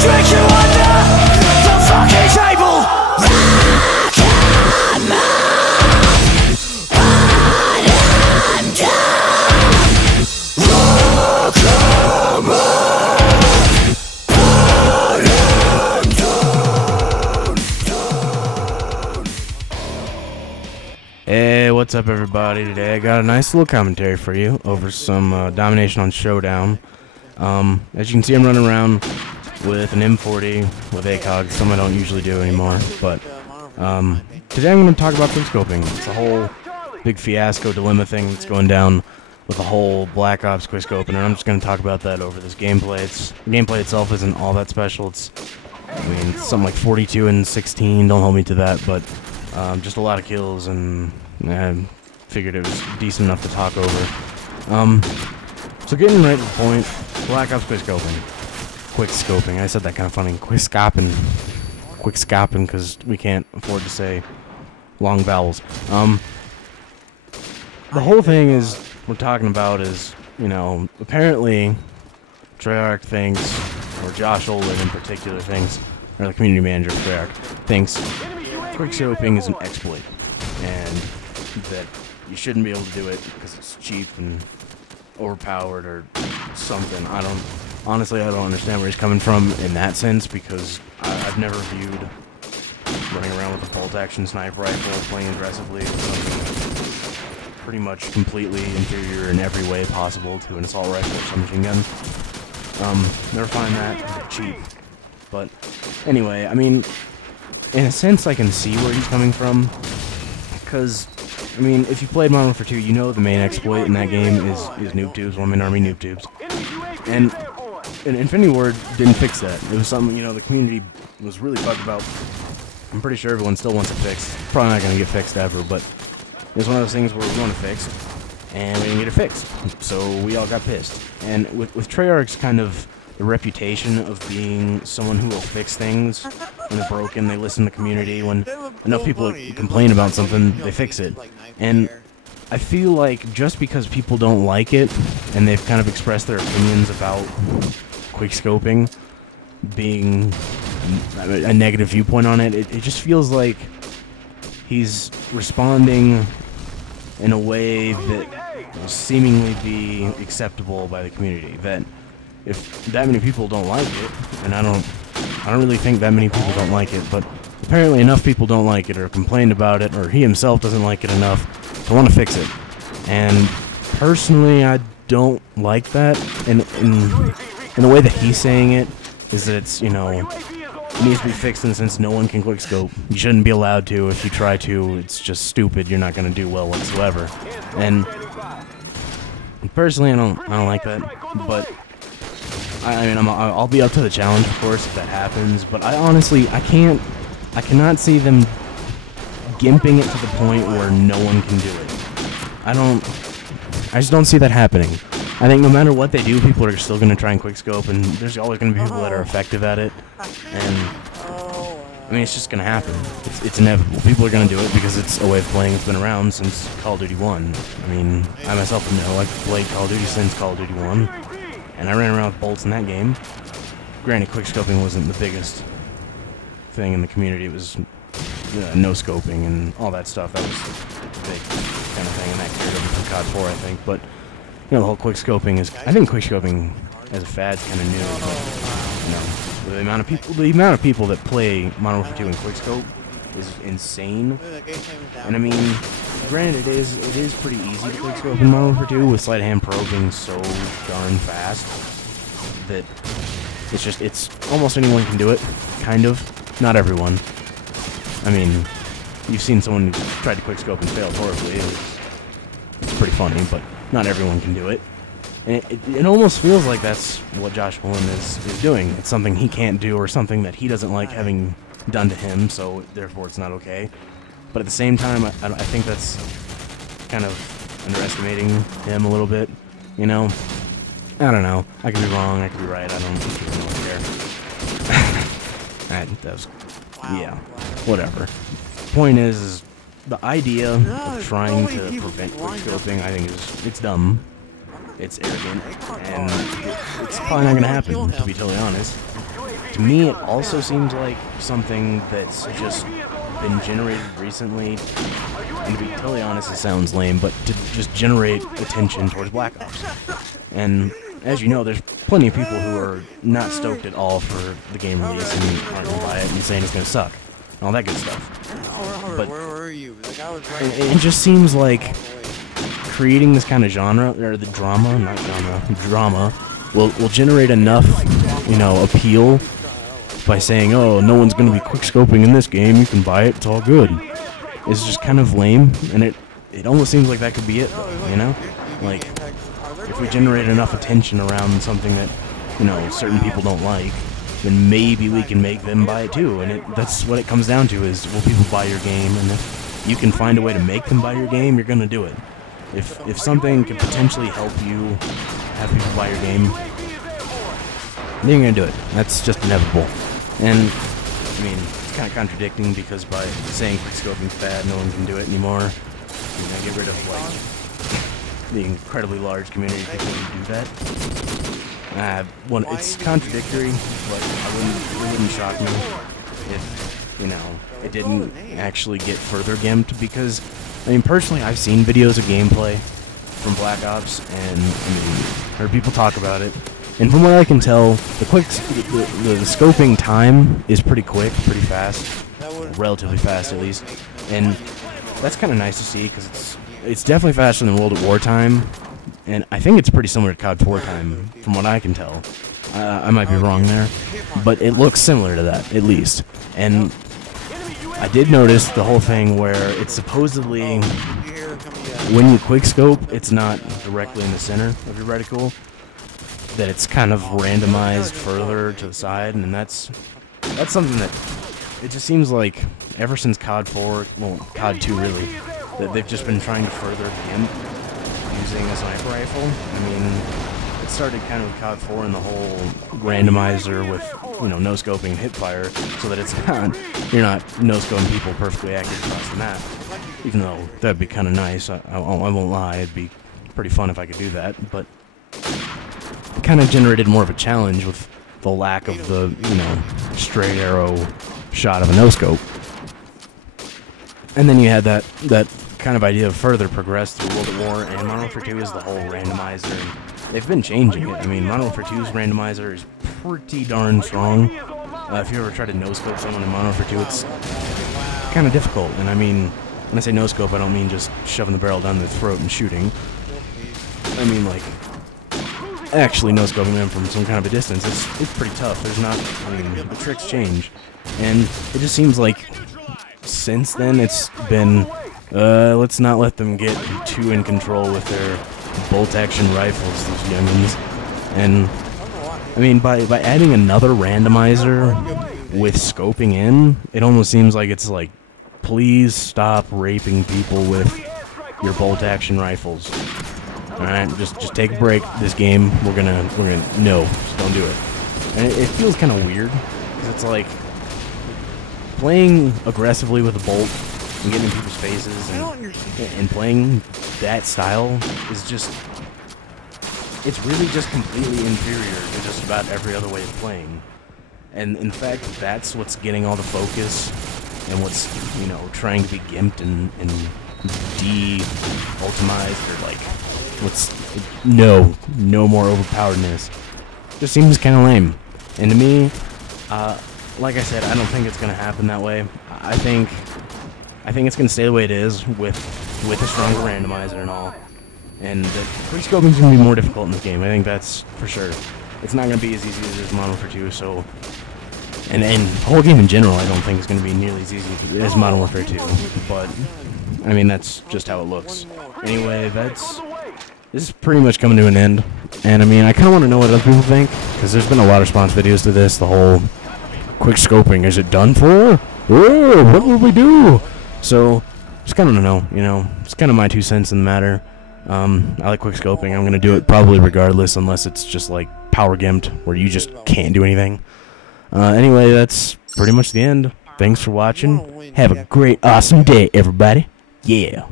drink you under the fucking table. Hey, what's up everybody? Today I got a nice little commentary for you over some Domination on Showdown. As you can see, I'm running around with an M40 with ACOG, something I don't usually do anymore, but today I'm going to talk about Quickscoping. It's a whole big fiasco dilemma thing that's going down with the whole Black Ops Quickscoping, and I'm just going to talk about that over this gameplay. The gameplay itself isn't all that special. It's something like 42 and 16, don't hold me to that, but just a lot of kills, and I figured it was decent enough to talk over. So getting right to the point, Black Ops Quickscoping. I said that kind of funny. Quickscopin, because we can't afford to say long vowels. The whole thing we're talking about is, you know, apparently Treyarch thinks, or Josh Olin in particular thinks, or the community manager of Treyarch thinks Quickscoping is an exploit, and that you shouldn't be able to do it because it's cheap and overpowered or something. Honestly, I don't understand where he's coming from in that sense, because I've never viewed running around with a bolt-action sniper rifle playing aggressively as something that's pretty much completely inferior in every way possible to an assault rifle or submachine gun. Never find that cheap. But anyway, I mean, in a sense, I can see where he's coming from, because, I mean, if you played Modern Warfare 2, you know the main exploit in that game is noob tubes, one-man army noob tubes. And Infinity Ward didn't fix that. It was something, you know, the community was really bugged about. I'm pretty sure everyone still wants it fixed. Probably not going to get fixed ever, but it's one of those things where we want to fix, and we didn't get it fixed. So we all got pissed. And with Treyarch's kind of the reputation of being someone who will fix things when they're broken, they listen to the community. When enough people complain about something, they fix it. And I feel like just because people don't like it, and they've kind of expressed their opinions about Quickscoping being a negative viewpoint on it, it just feels like he's responding in a way that will seemingly be acceptable by the community. That if that many people don't like it, and I don't really think that many people don't like it, but apparently enough people don't like it or complained about it, or he himself doesn't like it enough to want to fix it. And personally, I don't like that. And in the way that he's saying it is that it's, you know, it needs to be fixed, and since no one can quickscope, you shouldn't be allowed to. If you try to, it's just stupid. You're not going to do well whatsoever. And personally, I don't like that. But I mean, I'll be up to the challenge, of course, if that happens. But I honestly, I cannot see them gimping it to the point where no one can do it. I just don't see that happening. I think no matter what they do, people are still going to try and quickscope, and there's always going to be people that are effective at it. And I mean, it's just going to happen. It's inevitable. People are going to do it because it's a way of playing. It's been around since Call of Duty 1. I mean, I myself know I've played Call of Duty since Call of Duty 1, and I ran around with bolts in that game. Granted, quickscoping wasn't the biggest thing in the community. It was no scoping and all that stuff. That was the big kind of thing, and that carried over from COD 4, I think. But you know, the whole quickscoping is, I think quickscoping as a fad's kind of new. But, you know, the amount of people that play Modern Warfare 2 and quickscope is insane. And I mean, granted, it is pretty easy to quickscope in Modern Warfare 2 with sleight of hand probing so darn fast that it's almost anyone can do it, kind of. Not everyone. I mean, you've seen someone who tried to quickscope and failed horribly. It's pretty funny, but not everyone can do it. And it almost feels like that's what Josh Olin is doing. It's something he can't do, or something that he doesn't like having done to him, so therefore it's not okay. But at the same time, I think that's kind of underestimating him a little bit, you know? I don't know. I could be wrong, I could be right, I don't really care. that was, yeah, whatever. Point is the idea of trying to prevent quickscoping, I think it's dumb. It's arrogant, and it's probably not going to happen, to be totally honest. to me, it also seems like something that's just been generated recently. And to be totally honest, it sounds lame, but to just generate attention towards Black Ops. And as you know, there's plenty of people who are not stoked at all for the game release and aren't going to buy it and saying it's going to suck. And all that good stuff. But where were you? Like, I was right it just seems like creating this kind of genre, or the drama, not genre, drama, will generate enough, you know, appeal by saying, oh, no one's going to be quickscoping in this game, you can buy it, it's all good. It's just kind of lame, and it almost seems like that could be it, you know? Like, if we generate enough attention around something that, you know, certain people don't like, then maybe we can make them buy it too, and that's what it comes down to is, will people buy your game, and if you can find a way to make them buy your game, you're going to do it. If something could potentially help you have people buy your game, then you're going to do it. That's just inevitable. And, I mean, it's kind of contradicting because by saying quickscoping's bad, no one can do it anymore. You're going to get rid of, like, the incredibly large community of people who do that. It's contradictory, but it wouldn't shock me if, you know, it didn't actually get further gimped because, I mean, personally, I've seen videos of gameplay from Black Ops, and, I mean, heard people talk about it. And from what I can tell, the scoping time is pretty quick, pretty fast, relatively fast at least, and that's kind of nice to see because it's definitely faster than World at War time, and I think it's pretty similar to COD 4 time, from what I can tell. I might be wrong there, but it looks similar to that at least. And I did notice the whole thing where it's supposedly when you quickscope, it's not directly in the center of your reticle. That it's kind of randomized further to the side, and that's something that it just seems like ever since COD 4, well, COD 2 really, that they've just been trying to further gimp using a sniper rifle. I mean, it started kind of with COD 4 and the whole randomizer with, you know, no scoping and hip fire, so that it's not, you're not no scoping people perfectly accurate across the map. Even though that'd be kind of nice, I won't lie, it'd be pretty fun if I could do that, but it kind of generated more of a challenge with the lack of the, you know, straight arrow shot of a no-scope. And then you had that kind of idea of further progress through World at War, and Modern Warfare 2 is the whole randomizer. And they've been changing it. I mean, Modern Warfare 2's randomizer is pretty darn strong. If you ever try to no-scope someone in Modern Warfare 2, it's kind of difficult. And I mean, when I say no-scope, I don't mean just shoving the barrel down their throat and shooting. I mean, like, actually no-scoping them from some kind of a distance. It's pretty tough. There's not, I mean, the tricks change. And it just seems like since then it's been, let's not let them get too in control with their bolt-action rifles, these youngins. And, I mean, by adding another randomizer with scoping in, it almost seems like it's like, please stop raping people with your bolt-action rifles. Alright, just take a break. This game, we're gonna, no, just don't do it. And it feels kind of weird, because it's like, playing aggressively with a bolt and getting in people's faces and playing that style is just, it's really just completely inferior to just about every other way of playing. And in fact, that's what's getting all the focus and what's, you know, trying to be gimped and de-ultimized, or like, no more overpoweredness. Just seems kind of lame. And to me, like I said, I don't think it's gonna happen that way. I think it's gonna stay the way it is with a stronger randomizer and all. And the quickscoping is gonna be more difficult in this game. I think that's for sure. It's not gonna be as easy as it is Modern Warfare 2. So, and the whole game in general, I don't think is gonna be nearly as easy as Modern Warfare 2. But I mean, that's just how it looks. Anyway, this is pretty much coming to an end. And I mean, I kind of want to know what other people think, because there's been a lot of response videos to this. The whole quickscoping, is it done for? Oh, what will we do? So, just kind of know, you know, it's kind of my 2 cents in the matter. I like quickscoping. I'm going to do it probably regardless, unless it's just like power gimped, where you just can't do anything. Anyway, that's pretty much the end. Thanks for watching. Have a great, awesome day, everybody. Yeah.